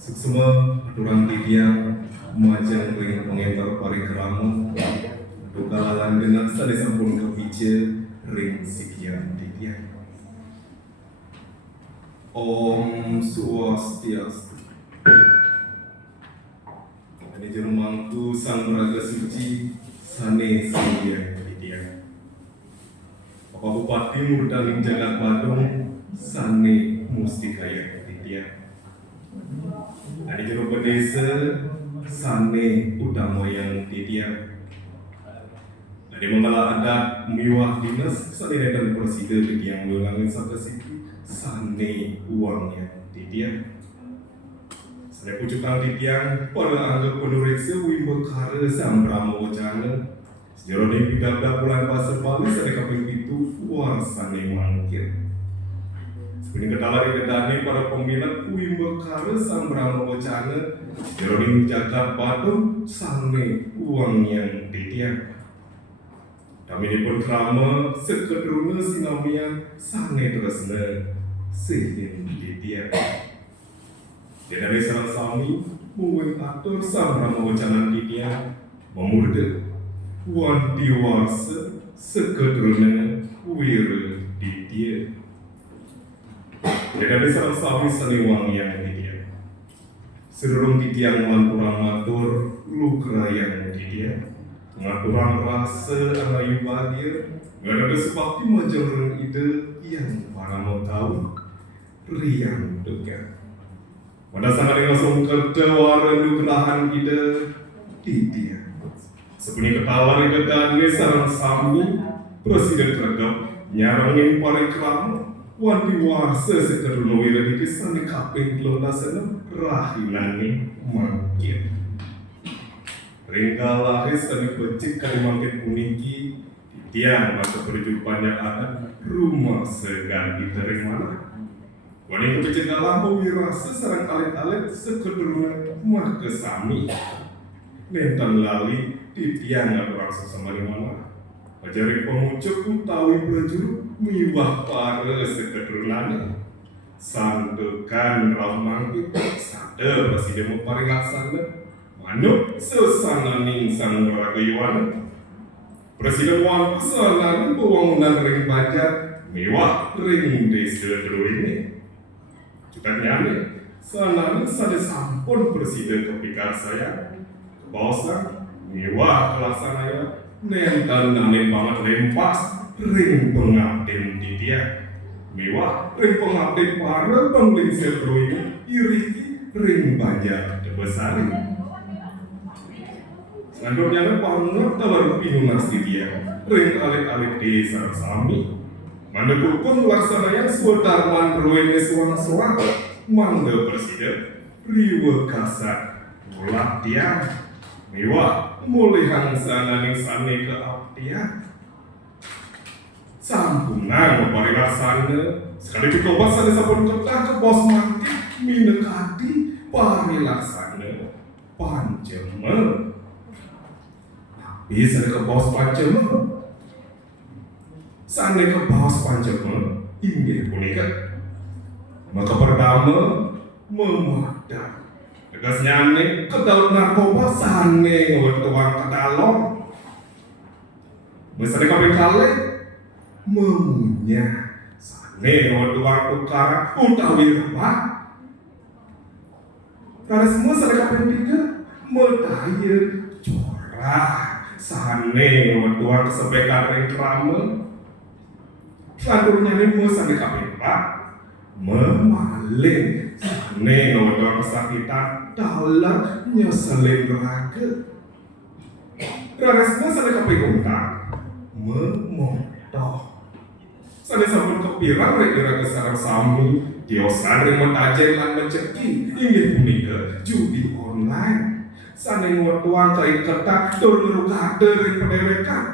Suksema aturan titiang majang ring pengentar parikrama dukalalan genap sane sampun kepice ring sikian titiang. Om Swastiastu. Ini jerumangku sang raga suci sane sikian titiang. Bapak Bupati Murdaling Jagat Badung sane mustikaya titiang. Dari jero pedesa sane utama yang titiang. Dari mengala adat miwah dinas sane dan presiden titiang ulangin sakasiki sane uang yang titiang. Sane pucukan titiang pada anggap penureksa wimbo kare sambrama wacana. Sejero ni pidabda bulan pasar Bali sane kaping itu uang sane mangkir. Sebenarnya ketalari kedani para peminat wimbo kare sambrama wacana. Jeroning Jagat Badung sane uang yang titiang. Kami pun krama sekedruna sinamian sane tresna sehing titiang. Dari sarang sami mungkin atur sambrama wacana titiang memurde wanti warsa sekedruna wira titiang. Dari sarang sami sane uang yang titiang. Serung titiang manturang matur lukra yang titiang. Ngaturang rasa anayu bahagia. Gak ada sebabti majalurang ide yang para mau tahu riang dekat. Pada sangat langsung kedewara lukrahan ide titiang. Sebenarnya ketawar ide dan sarang sami presiden tergap nyarangin parikrama. Wanti warsa sekedruna wira di kisah kaping kelontasana rahinane mangkit. Ringgalah sani becik kali mangkit puniki titiang masa perjumpaan yang ada rumah segan ditereng mana. Wani kepecik dalam wirasa sarang alit-alit sekedruna mah kesami. Nentang lali titiang orang sesama di mana. Ajari pengucap utawi pelajur miwah para sekedrunane. Santukan ramangkit sada presiden mempari laksana manuk sesananing sang ragayuana. Presiden wantu sananing pewangunan ring bajar mewah ring desa ini. Juga nyane sananing sada sampun presiden kepikar saya kebawasan mewah kelaksananya nentan nane banget lempas ring pengabden titiang. Mewah ring pengabden para bangling setro ini iriki ring banjar debesari. Selanjutnya pangat tawar pinunas titiang ring alik-alik desa sami. Mandekukun laksananya suadarman ruwene suang-suang mangga presiden riwe kasar mulak tiang. Mewah mulihan sananing sane ke abdian. Sampungan mempari laksana sekali dikobat sane sampun ketah ke bos mangkit minekati pari laksana pancema. Tapi sane ke bos pancema sane ke bos pancema inggih punika maka pertama memadam. Tegas nyane kedalut narkoba sane ngewentuang kedalon. Misalnya kami kali memunya sane ngewentuang tukara utawi apa. Karena semua sane kami tiga medaya corah sane ngewentuang kesebekan ring krama. Selanjutnya ini sane kami pak memaling sane ngewentuang kesakitan dalam nyeselin raga. Raga semua sana kepegungan memotoh. Sana sampun kepirang raga sarang sami diosan ring mentajen lan menceki inggih punika judi online. Sana ngotuang kain ketak tur kade ring penderekan.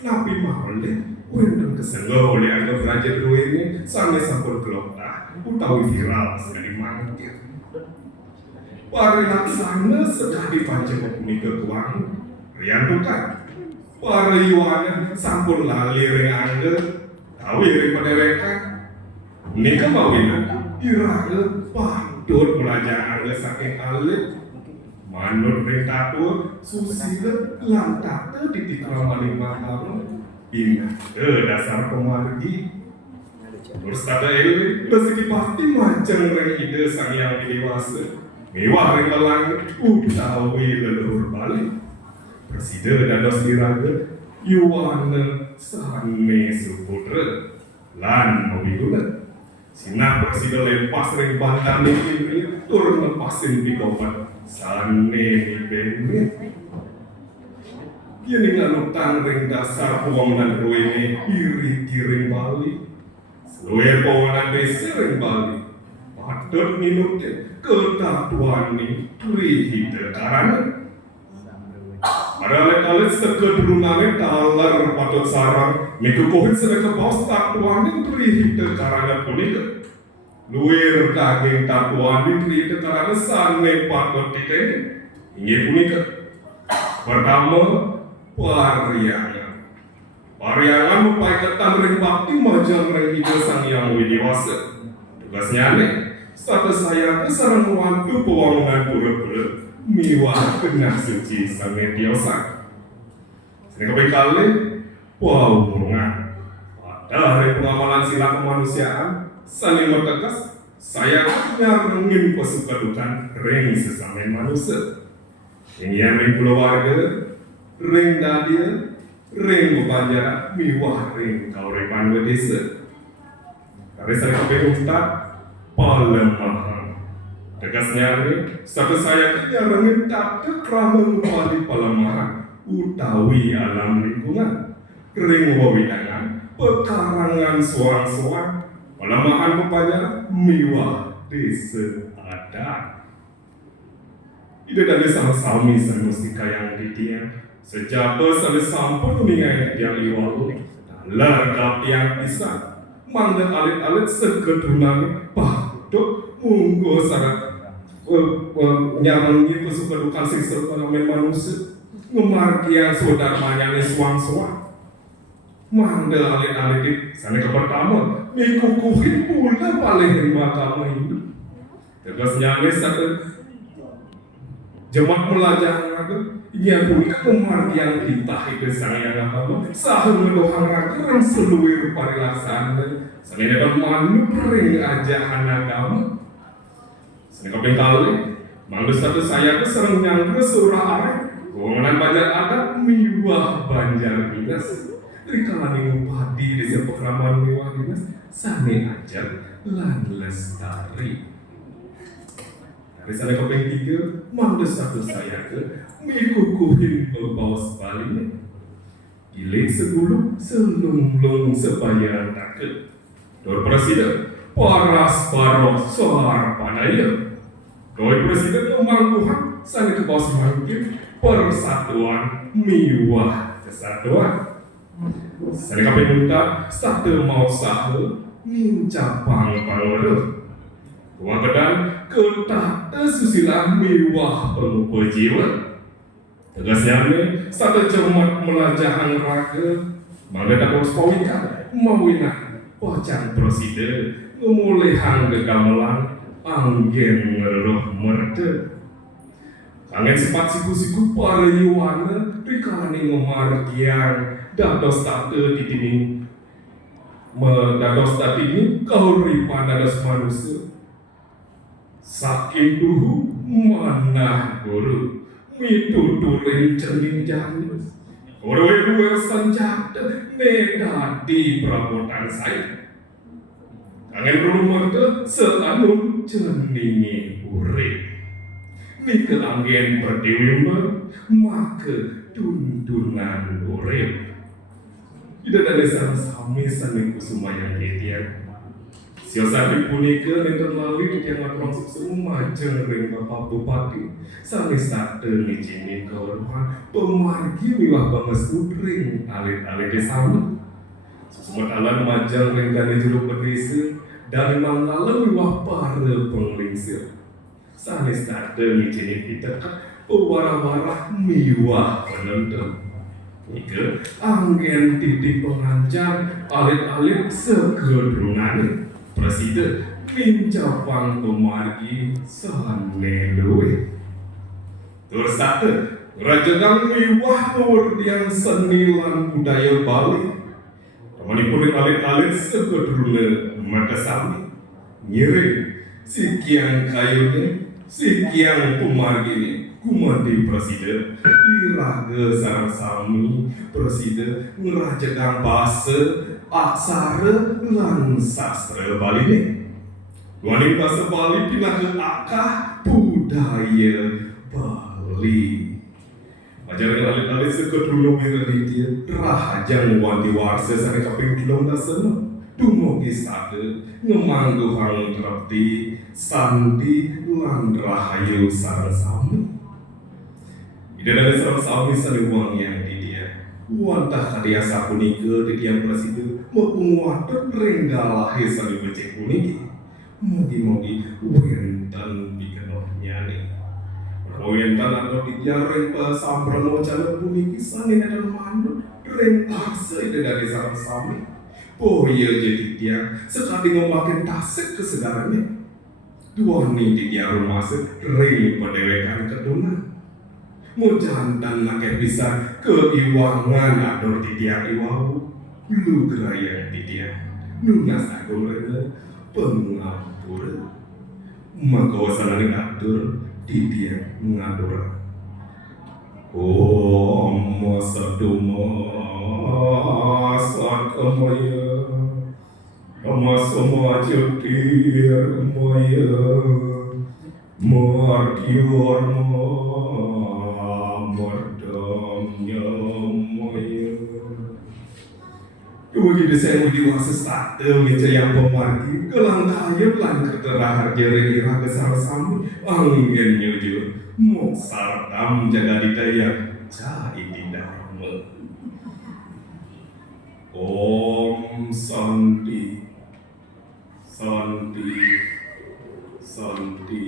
Napi malih wendeng kesenggo oleh anggap raja duwene sana sampun kelokta utawi viral sekali mangkir. Pari laksana sekali pancen punika tuang riantukan. Pari yuana sampun lali ring angge tawi ring penderekan. Nika mawin iraga patut belajar saking alit manut rentatur susila lantak titik ramali makamu ingat dasar pemargi terus kata ini rezeki pasti macam orang ide sang yang dewasa mewah yang langit utawi leluhur balik presiden dados iraga yuwana sane suputra lan mawiduna Sina presiden lepas ring bandan ini turun lepasin di kawan sane ni benit. Kini ngalutang ring dasar puangan ruene iri kiring bali. Seluer puangan desa ring bali. Patut minutnya ketatuan ni rihita karana. Padahal sekedrunane talar patut sarang mikukuhin sedeka bos tatuan ni rihita karana punika. Luir daging tatuan ni rihita karana sane patut titeni. Ingin punika. Pertama, Pariangan mempaikatan ring bakti majang ring ide sang yang widiwasa. Tugasnya nih, satu saya kesarang membantu pewangan pura-pura miwah kena suci sang mediosa. Sehingga kali, pawungan. Pada hari pengamalan sila kemanusiaan, saling bertegas, saya nyarungin pesukadukan ring sesama manusia. Ini ring keluarga, ring dadia, ring bebanjara, miwah ring kaurepan desa. Dari saya kebetulan palemahan. Tegasnya ini, satu saya kenyarangin tak kekraman wali palemahan, utawi alam lingkungan, ring wawidangan, pekarangan suang-suang, palemahan bebanjara, miwah desa adat. Ida dari sama-sami mustika yang ditiang sejaba sampai sampun ningai yang iwalu largap yang bisa mangga alit-alit sekedunan patut munggo sangat nyamangi pesukadukan sing ekonomi manusia ngemarki yang saudara manyane suang-suang mangga alit-alit sana pertama mikukuhin pula paling lima kamu itu tegasnya satu jemaat melajang raga, ia punika pemargian kita itu saya agama, sahur mendohang raga yang seluruh parilasan, saya dapat manupring ajahan agama. Saya kali, mandu satu saya keserang yang ke surah arek, keuangan banjar adat miwah banjar dinas, dari kalangan padi di sepekraman miwah dinas, sane ajar lan lestari. Dari sana ke tiga, mandu satu saya ke mikukuhin berbau sebaliknya. Giling segulung, selung-lung sebaya takut. Doi presiden, paras paros sohar panaya. Doi presiden memangkuhan, sana ke bawah semakin persatuan miwah kesatuan. Sana ke penuntut, satu mau sahur, mincapang pangoruh. Uang kedang ketah susila mewah penuh jiwa. Tegasnya ini satu cermat melajahan raga, mangga tak harus pawikan, mawinah pocang presiden, ngemulihan kegamelan, anggen ngeruh merde. Kangen sempat siku-siku para yuwana, rikani ngemargian, dados tate di dini, dados tate ini kau ripan dados manusia. Saking duhu mana guru mituturin cermin janus Orwe senjata medadi perabotan saya kangen rumah ke seanum ceningi urip Mika angin berdiwimba maka tuntunan urip tidak ada sama-sama sami kusuma yang ketiak Siasat punika nenten lawi yang lakukan semua majeng ring bapak bupati sami sate ngijini keluhan pemargi miwah banges udring alit-alit desama semua talan majeng ring gane jeruk pedisi dan mangala miwah para penglingsir sami sate ngijini kita pewara-wara miwah penonton Ika angin titik pengancam alit-alit sekedrungan Presiden kincapang pemargi sane doe. Tersatu Raja kang mewah yang seni lan budaya Bali. Kamanipun alit-alit sekedrune makasami. Ngiring sekian kayune, sekian pemargine, kumandi presiden, iraga sarang sami, presiden ngerajakan bahasa, aksara, lan sastra Bali ne. Wani bahasa Bali pindah ke akar budaya Bali. Ajaran alit-alit sekedulung dia rahajang wandi warsa sare kaping 12 dumugi sade ngemanggu hang terapti sandi lan rahayu sareng sami. Ida dari sareng sami sane wang yang di dia. Wantah kadiasa punika di tiang presiden mepunguat renggalah sane becek puniki. Mugi-mugi wenten bikenohnya nih. Oriental atau dijareng sampran wacana bumi kisah ini adalah manut rentase dari sarang sami. Oh iya jadi dia sekali ngomongin tasik kesegarannya. Dua nih di dia rumah sering pendewekan ketuna. Mau jantan nak bisa keiwangan atau di dia iwau. Lu geraya di dia. Nunas aku mereka pengampur. Maka wasanan ngatur di dia mengatur. Oh, masa duma sakamaya, masa majudir maya, martior mardamnya maya. Begitu saya mau diwasa starte meja yang pemargi gelang kaya lan keterahar jere ira kesar sami angin nyujur mok sartam jaga didaya jai didharma. Om Santi Santi Santi.